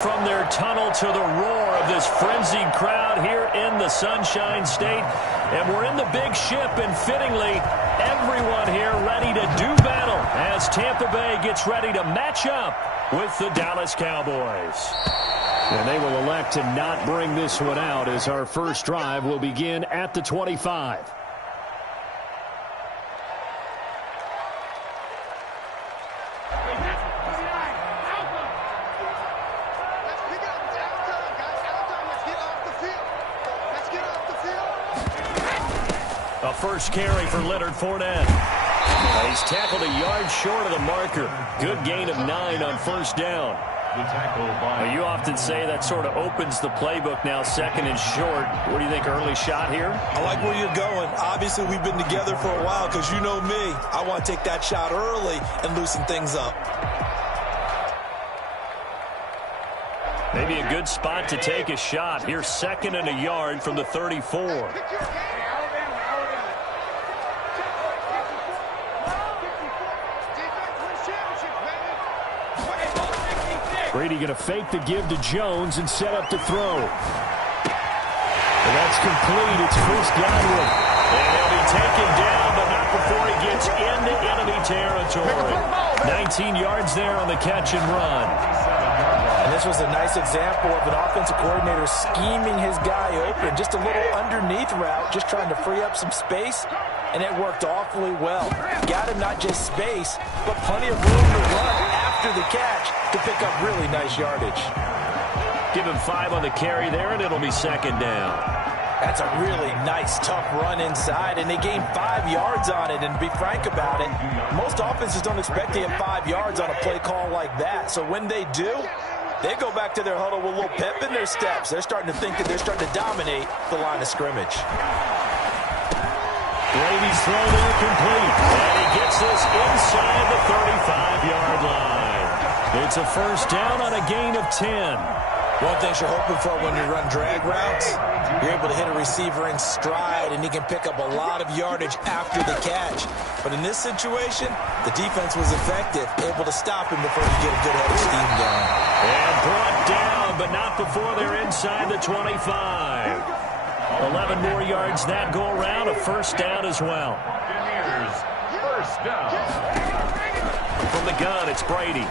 From their tunnel to the roar of this frenzied crowd here in the Sunshine State. And we're in the big ship, and fittingly, everyone here ready to do battle as Tampa Bay gets ready to match up with the Dallas Cowboys. And they will elect to not bring this one out as our first drive will begin at the 25. A first carry for Leonard Fournette. He's tackled a yard short of the marker. Good gain of 9 on first down. Now, you often say that sort of opens the playbook now, second and short. What do you think, early shot here? I like where you're going. Obviously, we've been together for a while because you know me. I want to take that shot early and loosen things up. Maybe a good spot to take a shot. Here's second and a yard from the 34. Brady going to fake the give to Jones and set up to throw. And that's complete. It's Chris Godwin. And he'll be taken down, but not before he gets into enemy territory. 19 yards there on the catch and run. And this was a nice example of an offensive coordinator scheming his guy open. Just a little underneath route, just trying to free up some space. And it worked awfully well. Got him not just space, but plenty of room to run after the catch to pick up really nice yardage. Give him 5 on the carry there, and it'll be second down. That's a really nice, tough run inside, and they gained 5 yards on it. And to be frank about it, most offenses don't expect to get 5 yards on a play call like that. So when they do, they go back to their huddle with a little pep in their steps. They're starting to think that they're starting to dominate the line of scrimmage. Brady's throw there complete. And he gets this inside the 35-yard line. It's a first down on a gain of 10. One thing you're hoping for when you run drag routes, you're able to hit a receiver in stride, and he can pick up a lot of yardage after the catch. But in this situation, the defense was effective, able to stop him before you get a good head of steam going. And brought down, but not before they're inside the 25. 11 more yards that go around, a first down as well. Buccaneers, first down. From the gun, it's Brady.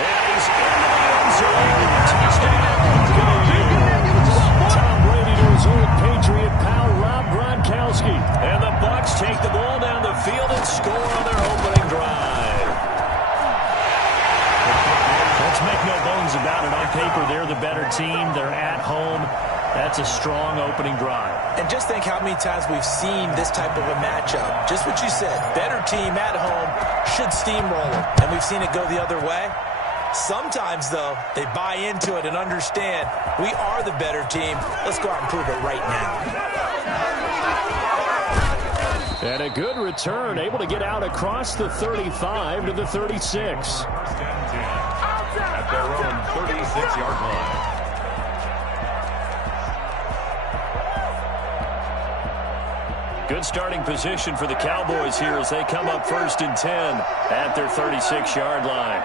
And he's into the end zone. Touchdown. Tom Brady to his old Patriot pal, Rob Gronkowski. And the Bucs take the ball down the field and score on their opening drive. Let's make no bones about it. On paper, they're the better team. They're at home. That's a strong opening drive. And just think how many times we've seen this type of a matchup. Just what you said, better team at home should steamroll them. And we've seen it go the other way. Sometimes, though, they buy into it and understand we are the better team. Let's go out and prove it right now. And a good return, able to get out across the 35 to the 36. At their own 36-yard line. Good starting position for the Cowboys here as they come up first and 10 at their 36-yard line.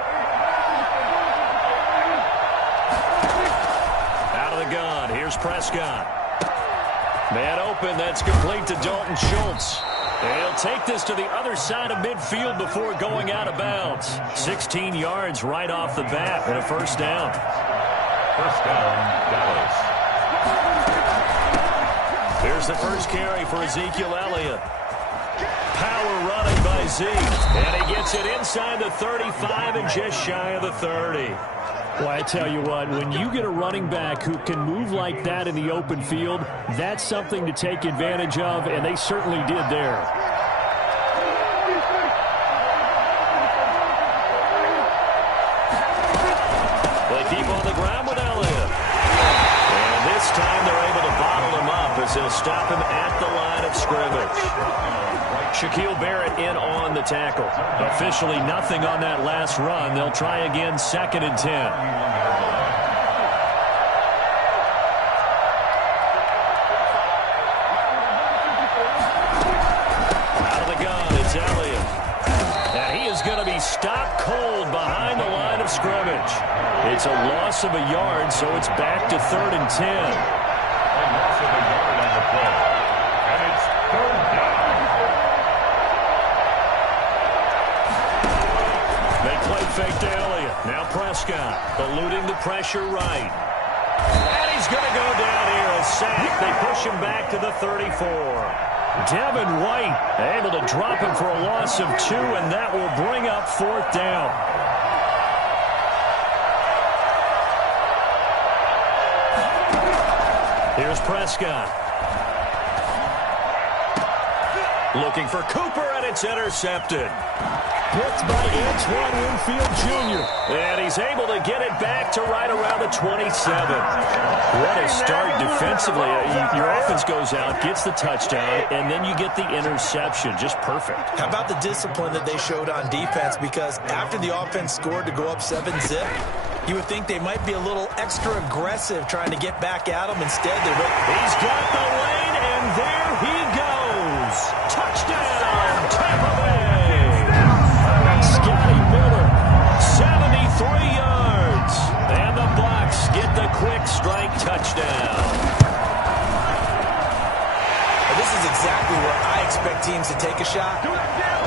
Out of the gun, here's Prescott. Man open, that's complete to Dalton Schultz. And he'll take this to the other side of midfield before going out of bounds. 16 yards right off the bat and a first down. First down, Dallas. Here's the first carry for Ezekiel Elliott. Power running by Zeke. And he gets it inside the 35 and just shy of the 30. Well, I tell you what, when you get a running back who can move like that in the open field, that's something to take advantage of, and they certainly did there. They keep on the ground with Elliott. And this time they're able to bottle him up as they'll stop him at the line of scrimmage. Shaquille Barrett in on the tackle. Officially nothing on that last run. They'll try again, second and 10. Out of the gun, it's Elliott. And he is going to be stopped cold behind the line of scrimmage. scrimmage. It's a loss of a yard, so it's back to 3rd and 10. A loss of a yard on the play. And it's 3rd down. They play fake to Elliott. Now Prescott eluding the pressure right. And he's going to go down here. A sack. They push him back to the 34. Devin White able to drop him for a loss of 2, and that will bring up 4th down. Here's Prescott. Looking for Cooper, and it's intercepted. Picked by Antoine Winfield Jr. And he's able to get it back to right around the 27. What a start defensively. Your offense goes out, gets the touchdown, and then you get the interception. Just perfect. How about the discipline that they showed on defense? Because after the offense scored to go up 7-zip, you would think they might be a little extra aggressive trying to get back at them. Instead, he's got the lane, and there he goes. Touchdown, Tampa Bay. Scotty Miller, 73 yards. And the Bucs get the quick strike touchdown. This is exactly where I expect teams to take a shot.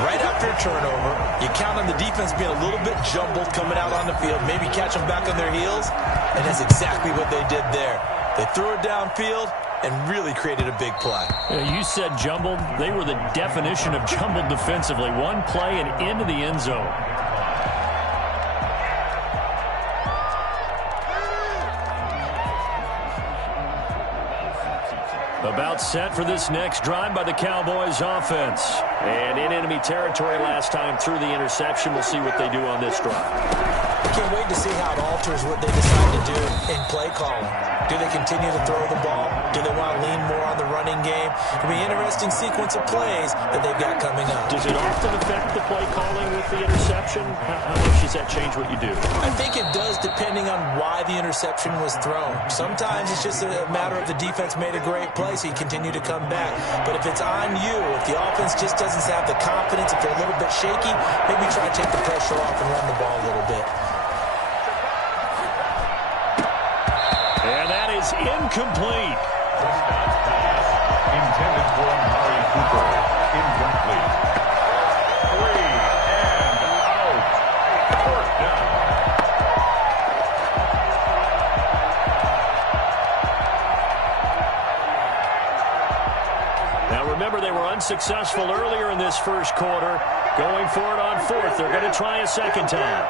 Right after a turnover, you count on the defense being a little bit jumbled coming out on the field, maybe catch them back on their heels, and that's exactly what they did there. They threw it downfield and really created a big play. You said jumbled. They were the definition of jumbled defensively. One play and into the end zone. About set for this next drive by the Cowboys offense. And in enemy territory last time through the interception. We'll see what they do on this drive. I can't wait to see how it alters what they decide to do in play calling. Do they continue to throw the ball? Do they want to lean more on the running game? It'll be an interesting sequence of plays that they've got coming up. Does it often affect the play calling with the interception? How much does that change what you do? I think it does depending on why the interception was thrown. Sometimes it's just a matter of the defense made a great play, so you continue to come back. But if it's on you, if the offense just doesn't have the confidence, if they're a little bit shaky, maybe try to take the pressure off and run the ball a little bit. And that is incomplete. Prescott's pass intended for Amari Cooper. Incomplete. 3 and out. 4th down. Now remember, they were unsuccessful earlier in this first quarter. Going for it on 4th. They're going to try a second time.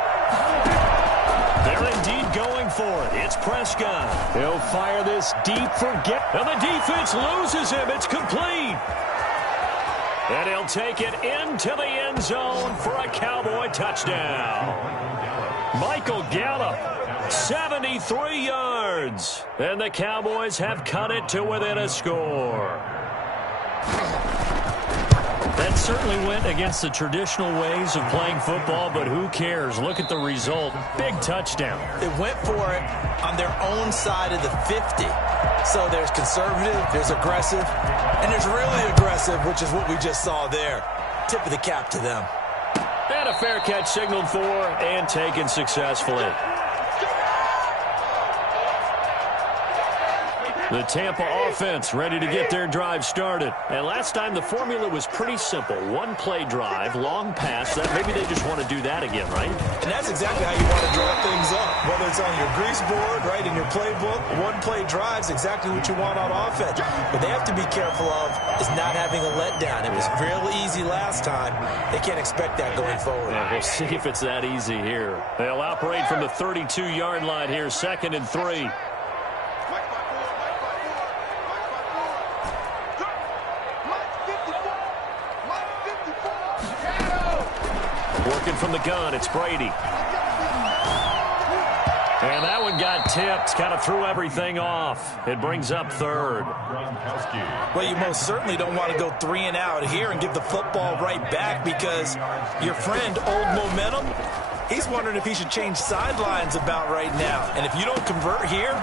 They're indeed going for it. It's Prescott. He'll fire this deep for and the defense loses him. It's complete. And he'll take it into the end zone for a Cowboy touchdown. Michael Gallup, 73 yards. And the Cowboys have cut it to within a score. That certainly went against the traditional ways of playing football, but who cares? Look at the result. Big touchdown. They went for it on their own side of the 50. So there's conservative, there's aggressive, and there's really aggressive, which is what we just saw there. Tip of the cap to them. And a fair catch signaled for and taken successfully. The Tampa offense ready to get their drive started. And last time the formula was pretty simple. One play drive, long pass. That maybe they just want to do that again, right? And that's exactly how you want to draw things up. Whether it's on your grease board, right, in your playbook, one play drive's exactly what you want on offense. What they have to be careful of is not having a letdown. It was real easy last time. They can't expect that going forward. Yeah, we'll see if it's that easy here. They'll operate from the 32-yard line here, 2nd and 3. Working from the gun, it's Brady. And that one got tipped, kind of threw everything off. It brings up 3rd. Well, you most certainly don't want to go 3 and out here and give the football right back because your friend, Old Momentum, he's wondering if he should change sidelines about right now. And if you don't convert here,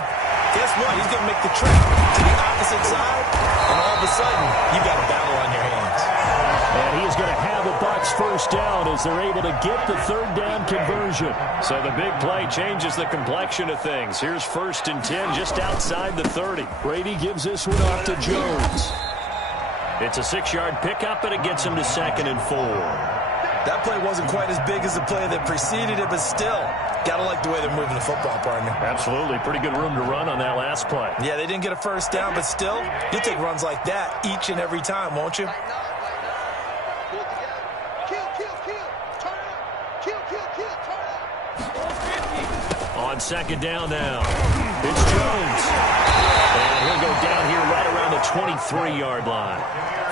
guess what? He's going to make the trip to the opposite side, and all of a sudden, you've got a battle on your hands. And he is going to have a Bucs first down as they're able to get the third down conversion. So the big play changes the complexion of things. Here's 1st and 10 just outside the 30. Brady gives this one off to Jones. It's a 6-yard pickup, and it gets him to 2nd and 4. That play wasn't quite as big as the play that preceded it, but still, got to like the way they're moving the football, partner. Absolutely. Pretty good room to run on that last play. Yeah, they didn't get a first down, but still, you'll take runs like that each and every time, won't you? On 2nd down now, it's Jones. And he'll go down here right around the 23-yard line.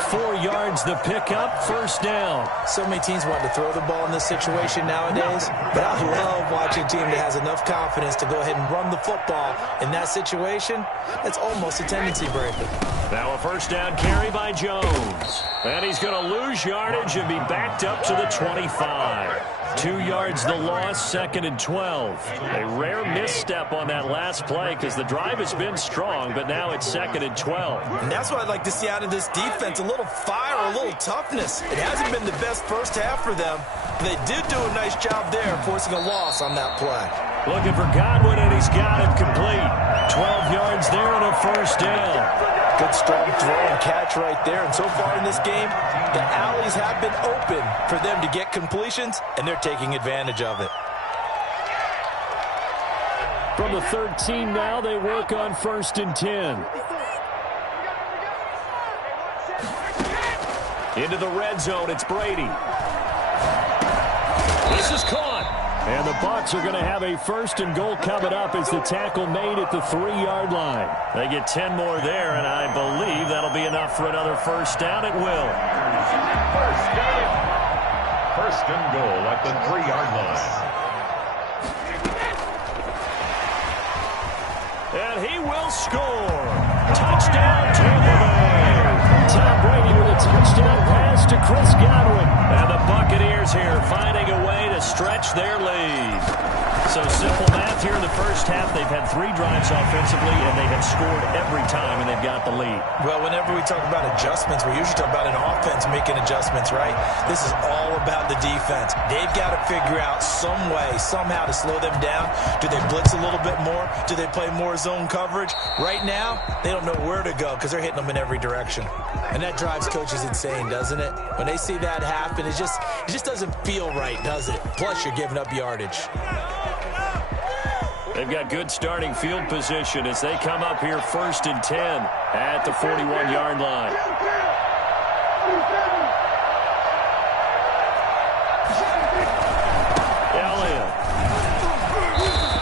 4 yards the pickup, 1st down. So many teams want to throw the ball in this situation nowadays, but I love watching a team that has enough confidence to go ahead and run the football. In that situation, it's almost a tendency breaker. Now a 1st down carry by Jones. And he's going to lose yardage and be backed up to the 25. 2 yards the loss, 2nd and 12. A rare misstep on that last play because the drive has been strong, but now it's 2nd and 12. And that's what I'd like to see out of this defense, a little fire, a little toughness. It hasn't been the best first half for them, but they did do a nice job there forcing a loss on that play. Looking for Godwin, and he's got it complete. 12 yards there and a 1st down. Good strong throw and catch right there. And so far in this game, the alleys have been open for them to get completions, and they're taking advantage of it. From the 13 now, they work on 1st and 10. Into the red zone, it's Brady. This is caught. And the Bucs are going to have a 1st and goal coming up as the tackle made at the 3-yard line. They get 10 more there, and I believe that'll be enough for another 1st down. It will. 1st and goal at the 3-yard line. And he will score. Touchdown, Tampa Bay. Tom Brady with a touchdown pass to Chris Godwin. And the Buccaneers here finding a way to stretch their lead. So simple math here in the first half. They've had 3 drives offensively, and they have scored every time, and they've got the lead. Well, whenever we talk about adjustments, we usually talk about an offense making adjustments, right? This is all about the defense. They've got to figure out some way, somehow to slow them down. Do they blitz a little bit more? Do they play more zone coverage? Right now, they don't know where to go because they're hitting them in every direction. And that drives coaches insane, doesn't it? When they see that happen, it just doesn't feel right, does it? Plus, you're giving up yardage. They've got good starting field position as they come up here 1st and 10 at the 41-yard line. Elliott.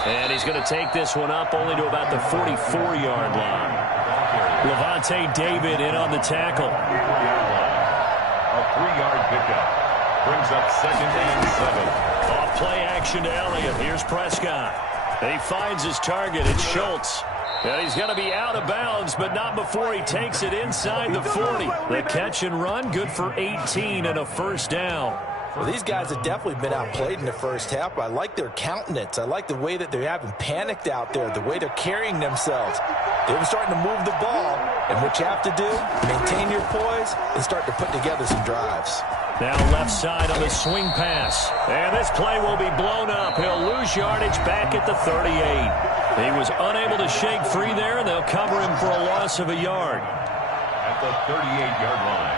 And he's going to take this one up only to about the 44-yard line. Levante David in on the tackle. A 3-yard pickup. Brings up 2nd and 7. Off play action to Elliott. Here's Prescott. He finds his target. It's Schultz. And he's going to be out of bounds, but not before he takes it inside the 40. The catch and run, good for 18 and a 1st down. Well, these guys have definitely been outplayed in the first half. I like their countenance. I like the way that they haven't panicked out there, the way they're carrying themselves. They're starting to move the ball, and what you have to do, maintain your poise and start to put together some drives. Now left side on the swing pass. And this play will be blown up. He'll lose yardage back at the 38. He was unable to shake free there, and they'll cover him for a loss of a yard. At the 38-yard line.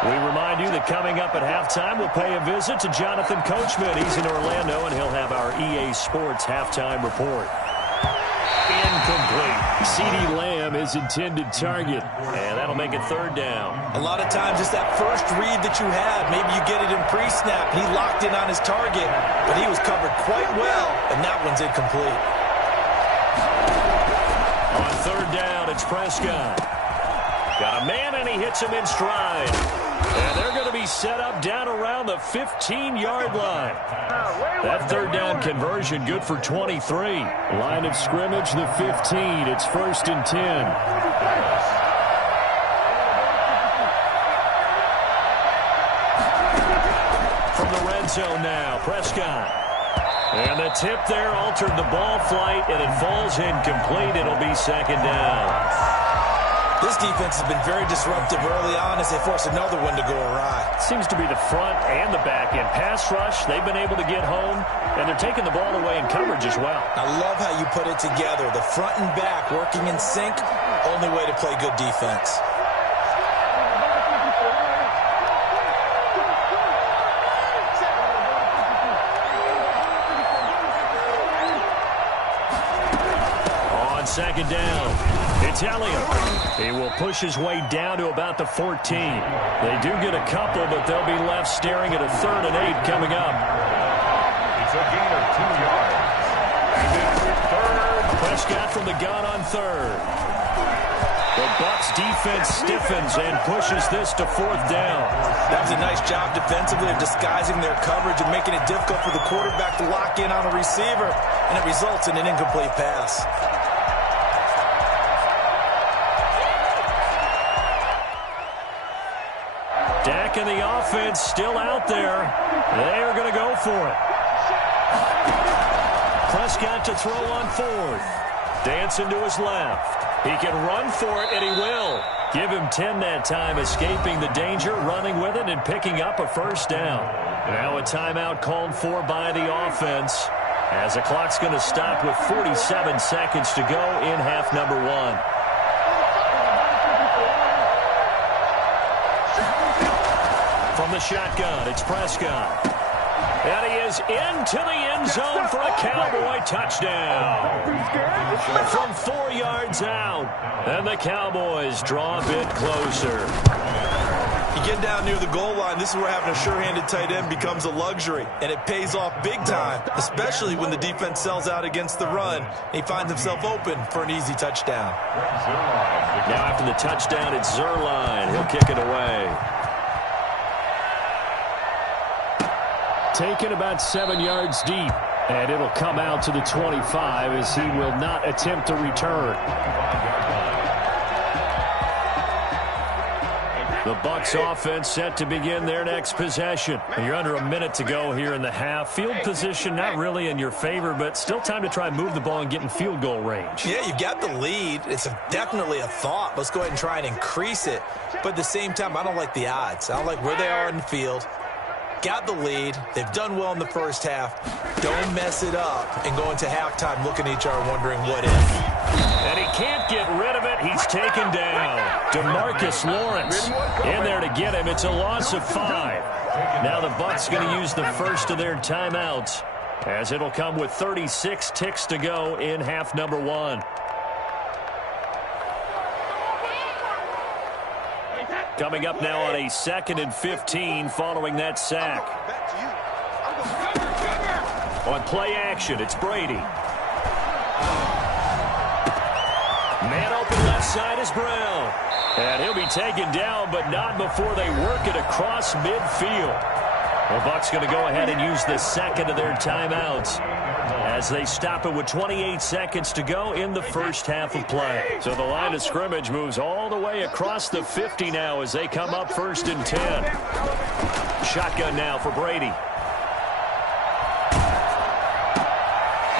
We remind you that coming up at halftime, we'll pay a visit to Jonathan Coachman. He's in Orlando, and he'll have our EA Sports halftime report. Incomplete. CeeDee Lamb is intended target, and that'll make it 3rd down. A lot of times it's that first read that you have. Maybe you get it in pre-snap. He locked in on his target, but he was covered quite well, and that one's incomplete. On 3rd down, it's Prescott. Got a man, and he hits him in stride. And they're going to be set up down around the 15-yard line. That 3rd down conversion good for 23. Line of scrimmage, the 15. It's 1st and 10. From the red zone now, Prescott. And the tip there altered the ball flight, and it falls incomplete. It'll be 2nd down. This defense has been very disruptive early on as they force another one to go awry. Seems to be the front and the back end. Pass rush, they've been able to get home, and they're taking the ball away in coverage as well. I love how you put it together. The front and back working in sync, only way to play good defense. On second down, it's Elliott. He will push his way down to about the 14. They do get a couple, but they'll be left staring at a 3rd and 8 coming up. It's a gain of 2 yards. And it's 3rd. Prescott from the gun on 3rd. The Bucs defense stiffens and pushes this to 4th down. That was a nice job defensively of disguising their coverage and making it difficult for the quarterback to lock in on a receiver, and it results in an incomplete pass. Dak and the offense still out there. They are going to go for it. Prescott to throw on 4th. Dancing to his left. He can run for it, and he will. Give him 10 that time, escaping the danger, running with it, and picking up a 1st down. Now a timeout called for by the offense, as the clock's going to stop with 47 seconds to go in half number 1. From the shotgun, it's Prescott. And he is into the end zone for a Cowboy touchdown. From 4 yards out. And the Cowboys draw a bit closer. You get down near the goal line, this is where having a sure-handed tight end becomes a luxury. And it pays off big time, especially when the defense sells out against the run. He finds himself open for an easy touchdown. Now after the touchdown, it's Zerline. He'll kick it away. Taken about 7 yards deep, and it'll come out to the 25 as he will not attempt to return. The Bucs offense set to begin their next possession. You're under a minute to go here in the half. Field position not really in your favor, but still time to try and move the ball and get in field goal range. Yeah, you've got the lead. It's definitely a thought. Let's go ahead and try and increase it. But at the same time, I don't like the odds. I don't like where they are in the field. Got the lead. They've done well in the first half. Don't mess it up and go into halftime looking at each other wondering what if. And he can't get rid of it. He's taken down. DeMarcus Lawrence in there to get him. It's a loss of 5. Now the Bucs going to use the first of their timeouts, as it'll come with 36 ticks to go in half number 1. Coming up now on a 2nd and 15 following that sack. On play action, it's Brady. Man open left side is Brown. And he'll be taken down, but not before they work it across midfield. The Bucs going to go ahead and use the second of their timeouts as they stop it with 28 seconds to go in the first half of play. So the line of scrimmage moves all the way across the 50 now as they come up 1st and 10. Shotgun now for Brady.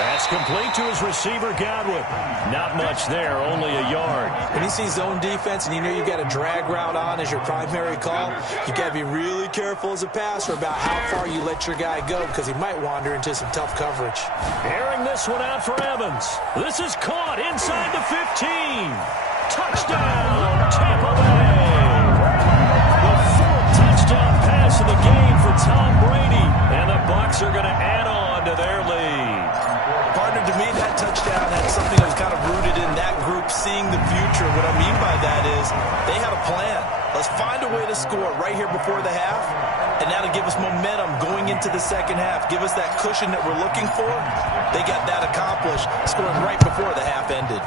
That's complete to his receiver, Godwin. Not much there, only a yard. When you see zone defense and you know you've got a drag route on as your primary call, you've got to be really careful as a passer about how far you let your guy go because he might wander into some tough coverage. Airing this one out for Evans. This is caught inside the 15. Touchdown, Tampa Bay. The 4th touchdown pass of the game for Tom Brady. And the Bucs are going to add on to their lead. Partner, to me, that touchdown had something that was kind of rooted in that group seeing the future. What I mean by that is they had a plan. Let's find a way to score right here before the half, and that'll give us momentum going into the second half. Give us that cushion that we're looking for. They got that accomplished, scoring right before the half ended.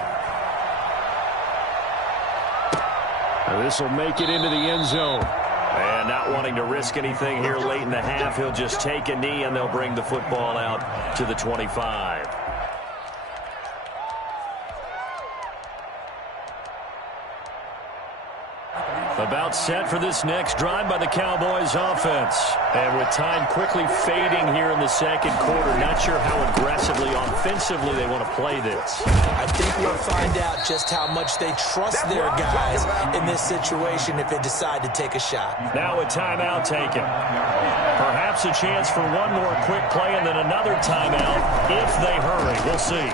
This will make it into the end zone. And not wanting to risk anything here late in the half, he'll just take a knee and they'll bring the football out to the 25. About set for this next drive by the Cowboys offense. And with time quickly fading here in the second quarter, not sure how aggressively, offensively they want to play this. I think we'll find out just how much they trust their guys in this situation if they decide to take a shot. Now a timeout taken. Perhaps a chance for one more quick play and then another timeout if they hurry. We'll see.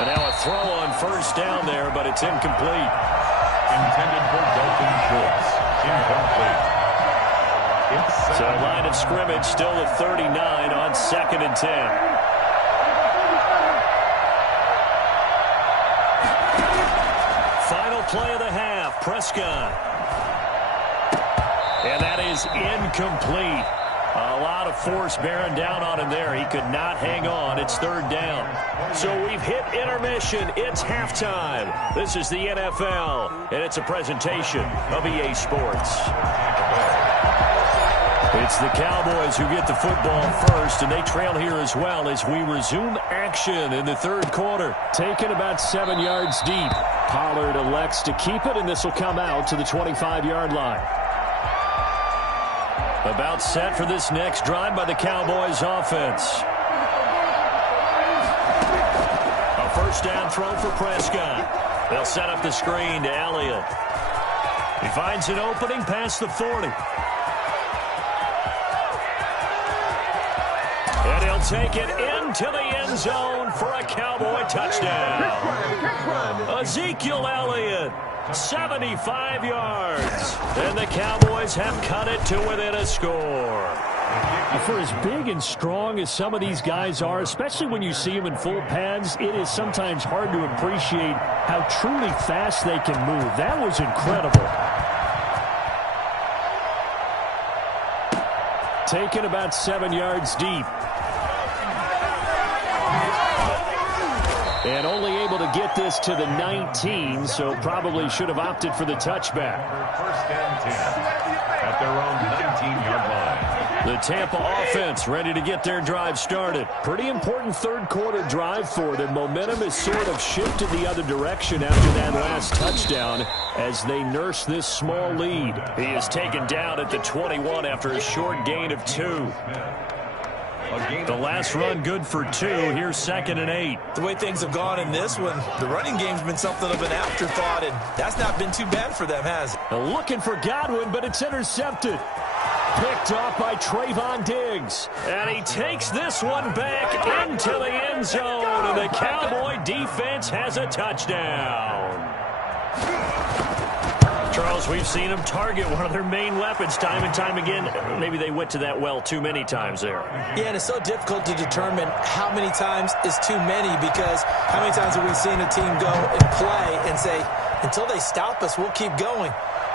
And now a throw on first down there, but it's incomplete. Intended for Dalton Schultz. Incomplete. So line of scrimmage still at 39 on 2nd and 10. Final play of the half. Prescott. And that is incomplete. A lot of force bearing down on him there. He could not hang on. It's 3rd down. So we've hit intermission. It's halftime. This is the NFL, and it's a presentation of EA Sports. It's the Cowboys who get the football first, and they trail here as well as we resume action in the 3rd quarter. Taken about 7 yards deep. Pollard elects to keep it, and this will come out to the 25-yard line. About set for this next drive by the Cowboys offense. A first down throw for Prescott. They'll set up the screen to Elliott. He finds an opening past the 40. And he'll take it into the end zone for a Cowboy touchdown. Ezekiel Elliott. 75 yards. And the Cowboys have cut it to within a score. For as big and strong as some of these guys are, especially when you see them in full pads, it is sometimes hard to appreciate how truly fast they can move. That was incredible. Taken about 7 yards deep. And only able to get this to the 19, so probably should have opted for the touchback. First and 10 at their own 19-yard line. The Tampa offense ready to get their drive started. Pretty important 3rd quarter drive for them. Momentum has sort of shifted the other direction after that last touchdown as they nurse this small lead. He is taken down at the 21 after a short gain of 2. The last run good for 2. Here's 2nd and 8. The way things have gone in this one, the running game's been something of an afterthought, and that's not been too bad for them, has it? Looking for Godwin, but it's intercepted. Picked off by Trayvon Diggs. And he takes this one back into the end zone, and the Cowboy defense has a touchdown. Charles, we've seen them target one of their main weapons time and time again. Maybe they went to that well too many times there. Yeah, and it's so difficult to determine how many times is too many, because how many times have we seen a team go and play and say, until they stop us, we'll keep going.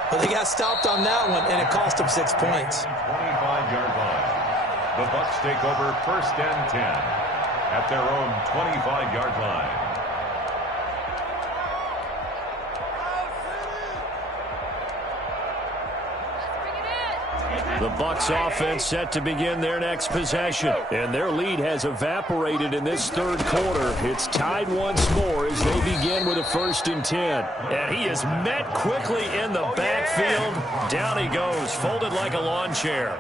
But they got stopped on that one, and it cost them 6 points. 25-yard line. The Bucs take over 1st and 10 at their own 25-yard line. The Bucs offense set to begin their next possession. And their lead has evaporated in this 3rd quarter. It's tied once more as they begin with a 1st and 10. And he is met quickly in the backfield. Down he goes, folded like a lawn chair.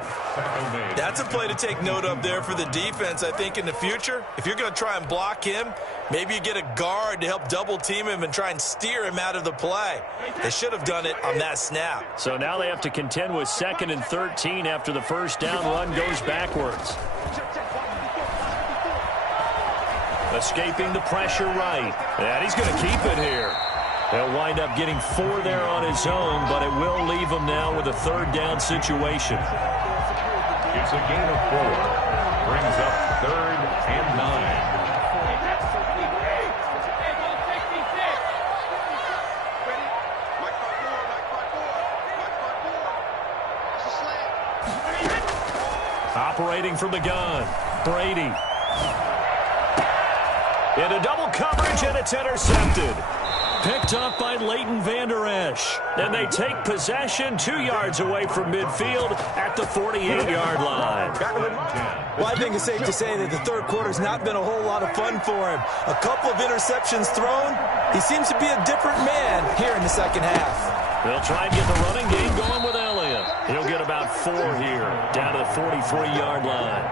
That's a play to take note of there for the defense, I think, in the future. If you're going to try and block him, maybe you get a guard to help double team him and try and steer him out of the play. They should have done it on that snap. So now they have to contend with 2nd and 13 after the first down run goes backwards. Escaping the pressure right. And he's going to keep it here. They'll wind up getting 4 there on his own, but it will leave him now with a 3rd down situation. It's a gain of 4. Brings up 3rd and 9. Operating from the gun, Brady. Into double coverage, and it's intercepted. Picked up by Leighton Vander Esch. And they take possession 2 yards away from midfield at the 48-yard line. Well, I think it's safe to say that the 3rd quarter's not been a whole lot of fun for him. A couple of interceptions thrown, He seems to be a different man here in the second half. They'll try and get the running game going with Elliott. He'll get about 4 here, down to the 43-yard line.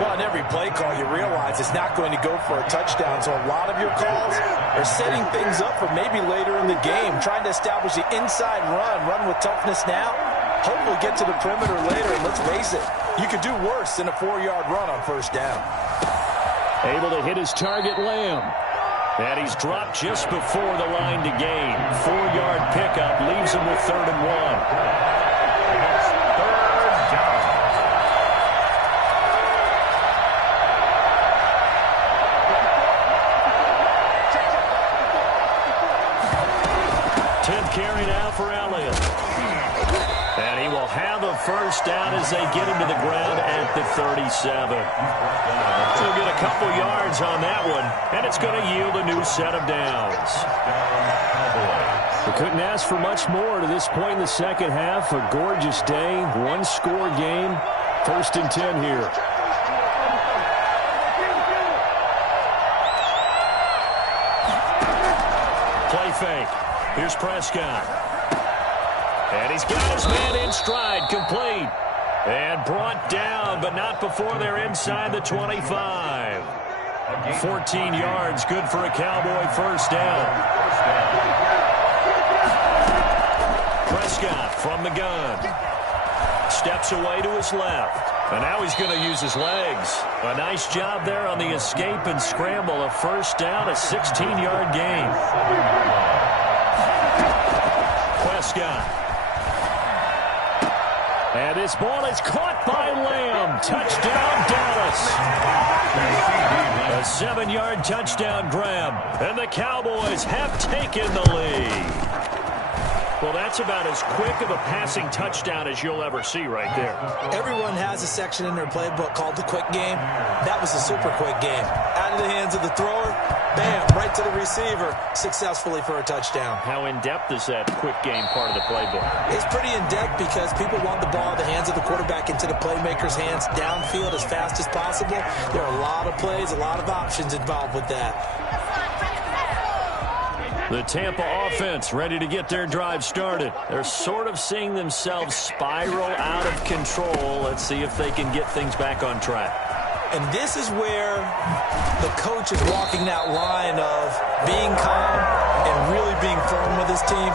Well, on every play call, you realize it's not going to go for a touchdown, so a lot of your calls are setting things up for maybe later in the game, trying to establish the inside run with toughness now, hopefully get to the perimeter later, and let's face it, you could do worse than a 4-yard run on first down. Able to hit his target, Lamb. And he's dropped just before the line to gain. 4-yard pickup leaves him with 3rd and 1. Carry now for Elliott. And he will have a first down as they get him to the ground at the 37. So he'll get a couple yards on that one, and it's going to yield a new set of downs. We couldn't ask for much more to this point in the second half. A gorgeous day, 1-score game. 1st and 10 here. Play fake. Here's Prescott. And he's got his man in stride, complete. And brought down, but not before they're inside the 25. 14 yards, good for a Cowboy first down. Prescott from the gun. Steps away to his left. And now he's going to use his legs. A nice job there on the escape and scramble. A first down, a 16-yard gain. Prescott. And this ball is caught by Lamb. Touchdown, Dallas. A 7-yard touchdown grab. And the Cowboys have taken the lead. Well, that's about as quick of a passing touchdown as you'll ever see right there. Everyone has a section in their playbook called the quick game. That was a super quick game. Out of the hands of the thrower, bam, right to the receiver, successfully for a touchdown. How in-depth is that quick game part of the playbook? It's pretty in-depth because people want the ball in the hands of the quarterback into the playmaker's hands downfield as fast as possible. There are a lot of plays, a lot of options involved with that. The Tampa offense ready to get their drive started. They're sort of seeing themselves spiral out of control. Let's see if they can get things back on track. And this is where the coach is walking that line of being calm and really being firm with his team.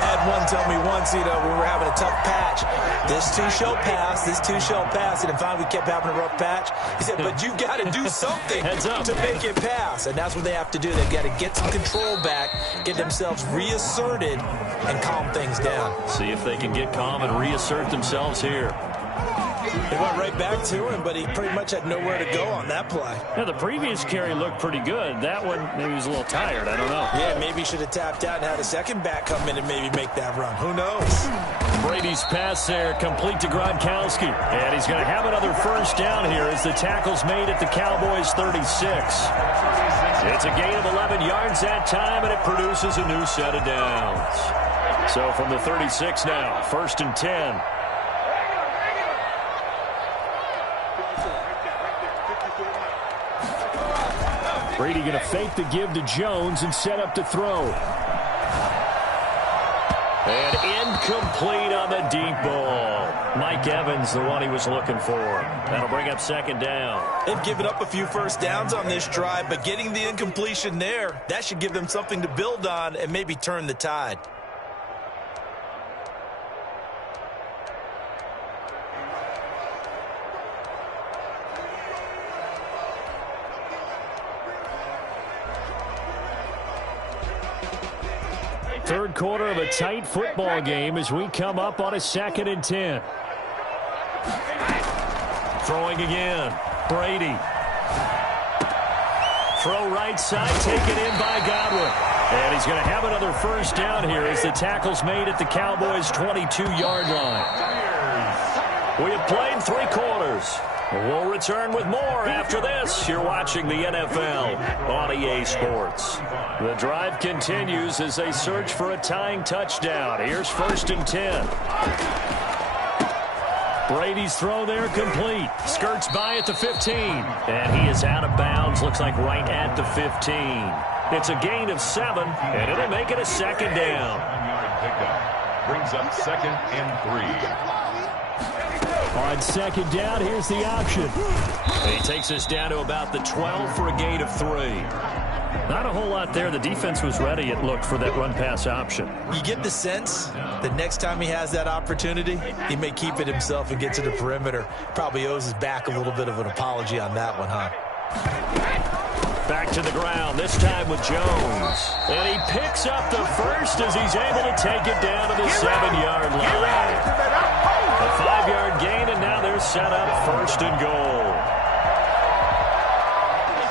I had one tell me once, when we were having a tough patch, this too shall pass, this too shall pass. And finally we kept having a rough patch. He said, but you got to do something to make it pass. And that's what they have to do. They've got to get some control back, get themselves reasserted, and calm things down. See if they can get calm and reassert themselves here. They went right back to him, but he pretty much had nowhere to go on that play. Yeah, the previous carry looked pretty good. That one, maybe he was a little tired. I don't know. Yeah, maybe he should have tapped out and had a second back come in and maybe make that run. Who knows? Brady's pass there, complete to Gronkowski. And he's going to have another first down here as the tackle's made at the Cowboys' 36. It's a gain of 11 yards that time, and it produces a new set of downs. So from the 36 now, 1st and 10. Brady going to fake the give to Jones and set up to throw. And incomplete on the deep ball. Mike Evans, the one he was looking for. That'll bring up 2nd down. They've given up a few first downs on this drive, but getting the incompletion there, that should give them something to build on and maybe turn the tide. Third quarter of a tight football game as we come up on a 2nd and 10. Throwing again. Brady. Throw right side, taken in by Godwin. And he's going to have another first down here as the tackle's made at the Cowboys' 22-yard line. We have played 3 quarters. We'll return with more after this. You're watching the NFL on EA Sports. The drive continues as they search for a tying touchdown. Here's 1st and 10. Brady's throw there complete. Skirts by at the 15. And he is out of bounds. Looks like right at the 15. It's a gain of 7, and it'll make it a second down. 1-yard pickup brings up 2nd and 3. On second down, here's the option. And he takes us down to about the 12 for a gain of 3. Not a whole lot there. The defense was ready, it looked, for that run-pass option. You get the sense that next time he has that opportunity, he may keep it himself and get to the perimeter. Probably owes his back a little bit of an apology on that one, huh? Back to the ground, this time with Jones. And he picks up the first as he's able to take it down to the 7-yard line. A 5-yard gain, and now they're set up 1st and goal.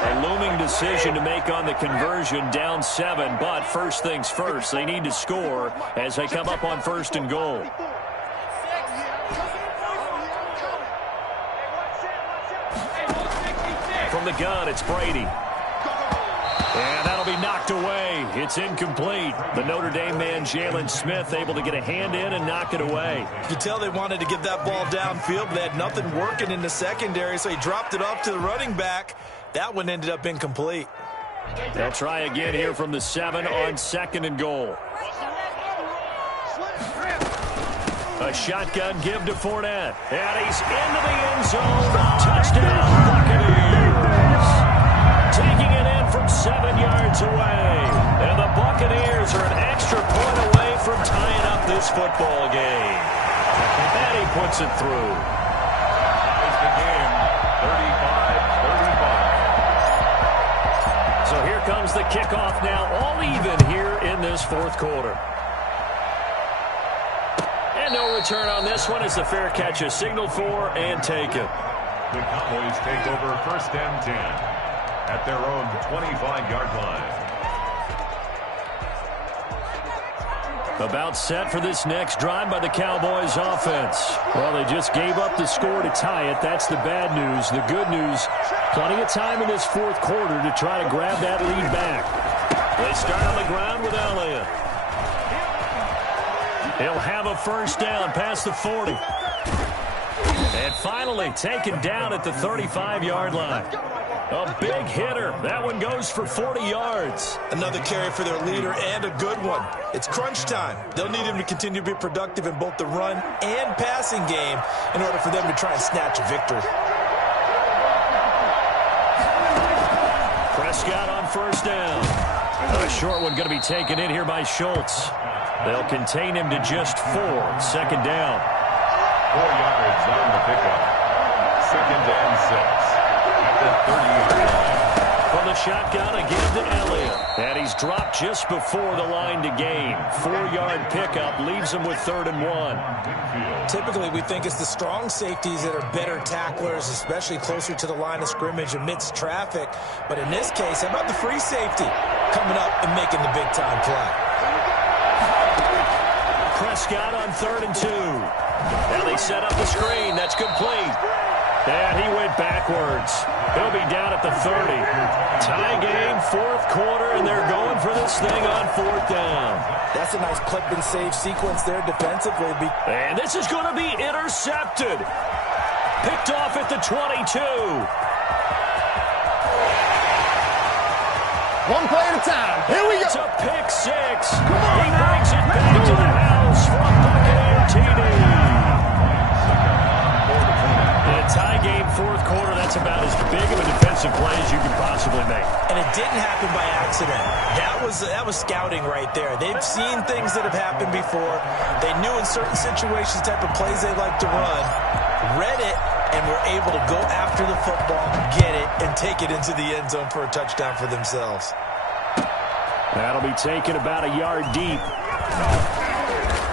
A looming decision to make on the conversion, down 7, but first things first, they need to score as they come up on 1st and goal. From the gun, it's Brady. And that'll be knocked away. It's incomplete. The Notre Dame man, Jalen Smith, able to get a hand in and knock it away. You could tell they wanted to get that ball downfield, but they had nothing working in the secondary, so he dropped it off to the running back. That one ended up incomplete. They'll try again here from the 7 on 2nd and goal. A shotgun give to Fournette. And he's into the end zone. Touchdown, Buccaneers. Taking it in from 7 yards away. And the Buccaneers are an extra point away from tying up this football game. And he puts it through. Ties the game, 35-35. So here comes the kickoff now, all even here in this 4th quarter. And no return on this one as the fair catch is signaled for and taken. The Cowboys take over 1st and 10 at their own 25-yard line. About set for this next drive by the Cowboys offense. Well, they just gave up the score to tie it. That's the bad news. The good news, plenty of time in this 4th quarter to try to grab that lead back. They start on the ground with Elliott. He'll have a 1st down past the 40. And finally taken down at the 35-yard line. A big hitter. That one goes for 40 yards. Another carry for their leader and a good one. It's crunch time. They'll need him to continue to be productive in both the run and passing game in order for them to try and snatch a victory. Prescott on 1st down. A short one going to be taken in here by Schultz. They'll contain him to just 4. 2nd down. 4 yards on the pickup. 2nd and 6 at the 30-yard line. From the shotgun again to Elliott. And he's dropped just before the line to gain. 4-yard pickup leaves him with 3rd and 1. Typically, we think it's the strong safeties that are better tacklers, especially closer to the line of scrimmage amidst traffic. But in this case, how about the free safety coming up and making the big-time play? Prescott on 3rd and 2. Now they set up the screen. That's complete. And he went backwards. He'll be down at the 30. Tie game, 4th quarter, and they're going for this thing on 4th down. That's a nice clip and save sequence there defensively. And this is going to be intercepted. Picked off at the 22. One play at a time. Here we go. It's a pick 6. He brings it back to the house for a Buccaneer TD. In a tie game, 4th quarter, that's about as big of a defensive play as you can possibly make. And it didn't happen by accident. That was scouting right there. They've seen things that have happened before. They knew in certain situations type of plays they like to run, read it, and were able to go after the football, get it, and take it into the end zone for a touchdown for themselves. That'll be taken about a yard deep.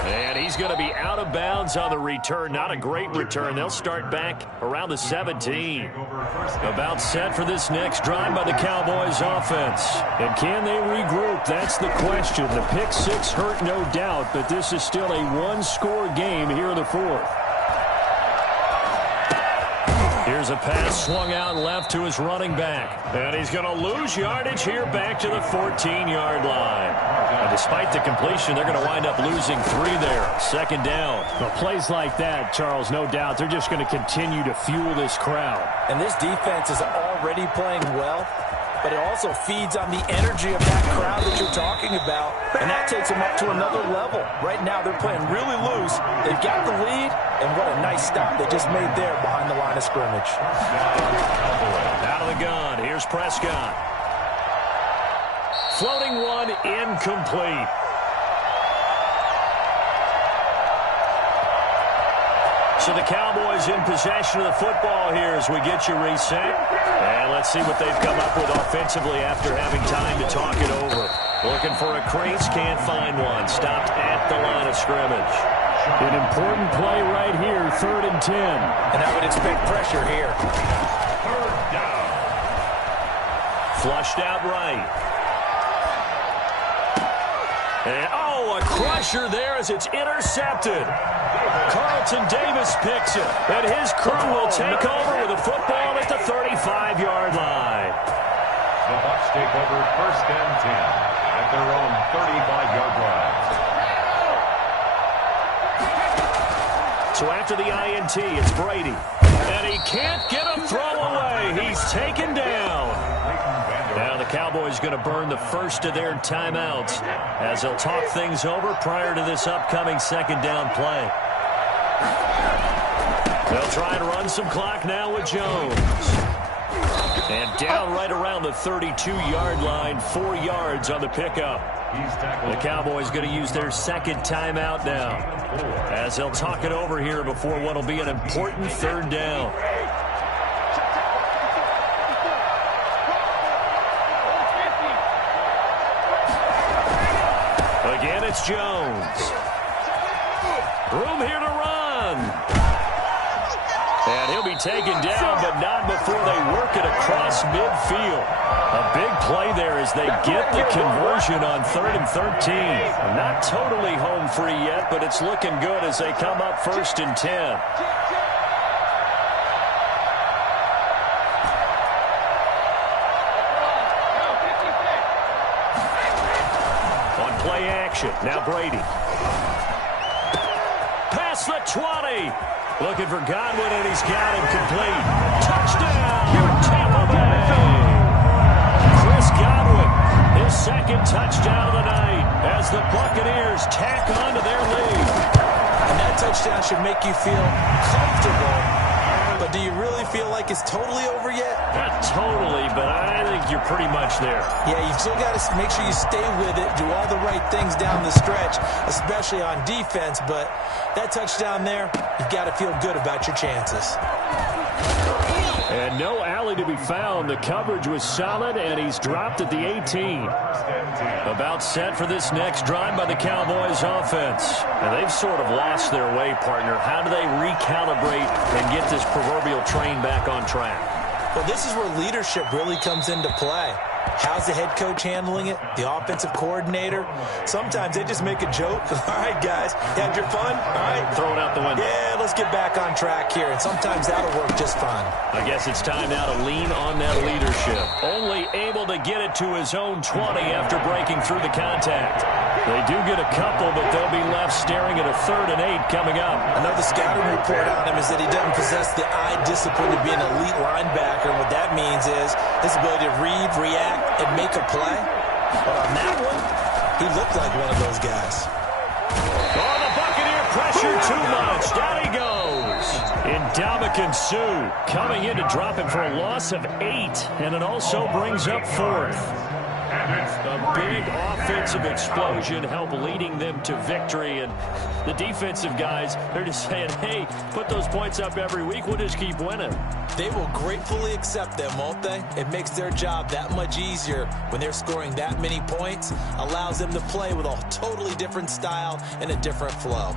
And he's going to be out of bounds on the return. Not a great return. They'll start back around the 17. About set for this next drive by the Cowboys offense. And can they regroup? That's the question. The pick 6 hurt, no doubt, but this is still a one-score game here in the 4th. Here's a pass swung out left to his running back. And he's going to lose yardage here back to the 14-yard line. And despite the completion, they're going to wind up losing 3 there. 2nd down. Well, plays like that, Charles, no doubt, they're just going to continue to fuel this crowd. And this defense is already playing well. but it also feeds on the energy of that crowd that you're talking about, and that takes them up to another level. Right now, they're playing really loose. They've got the lead, and what a nice stop they just made there behind the line of scrimmage. Out of the gun, here's Prescott. Floating one, incomplete. So the Cowboys in possession of the football here as we get you reset. And let's see what they've come up with offensively after having time to talk it over. Looking for a crease, can't find one. Stopped at the line of scrimmage. An important play right here, 3rd and 10. And I would expect pressure here. Third down. Flushed out right. And, a crusher there as it's intercepted. Carlton Davis picks it, and his crew will take over with a football at the 35-yard line. The Bucs take over 1st and 10 at their own 35-yard line. So after the INT, it's Brady. And he can't get a throw away. He's taken down. Now the Cowboys going to burn the first of their timeouts as they'll talk things over prior to this upcoming 2nd down play. They'll try and run some clock now with Jones. And down right around the 32-yard line, 4 yards on the pickup. The Cowboys going to use their 2nd timeout now as they'll talk it over here before what will be an important 3rd down. Again, it's Jones. Room here to run. And he'll be taken down, but not before they work it across midfield. A big play there as they get the conversion on 3rd and 13. Not totally home free yet, but it's looking good as they come up 1st and 10. Play action. Now Brady. Past the 20. Looking for Godwin, and he's got him complete. Touchdown, Tampa Bay. Chris Godwin, his 2nd touchdown of the night as the Buccaneers tack on to their lead. And that touchdown should make you feel comfortable. But do you really feel like it's totally over yet? Not totally, but I think you're pretty much there. Yeah, you've still got to make sure you stay with it, do all the right things down the stretch, especially on defense. But that touchdown there, you've got to feel good about your chances. And no alley to be found. The coverage was solid, and he's dropped at the 18. About set for this next drive by the Cowboys offense. And they've sort of lost their way, partner. How do they recalibrate and get this proverbial train back on track? Well, this is where leadership really comes into play. How's the head coach handling it? The offensive coordinator? Sometimes they just make a joke. All right, guys, you had your fun? All right. Throw it out the window. Yeah, let's get back on track here. And sometimes that'll work just fine. I guess it's time now to lean on that leadership. Only able to get it to his own 20 after breaking through the contact. They do get a couple, but they'll be left staring at a 3rd and 8 coming up. Another scouting report on him is that he doesn't possess the eye discipline to be an elite linebacker. And what that means is his ability to read, react, and make a play. But on that one, he looked like one of those guys. Oh, the Buccaneer pressure too much. Down he goes. Ndamukong Suh coming in to drop him for a loss of 8. And it also brings up 4th. A big offensive explosion help leading them to victory. And the defensive guys, they're just saying, hey, put those points up every week. We'll just keep winning. They will gratefully accept them, won't they? It makes their job that much easier when they're scoring that many points. Allows them to play with a totally different style and a different flow.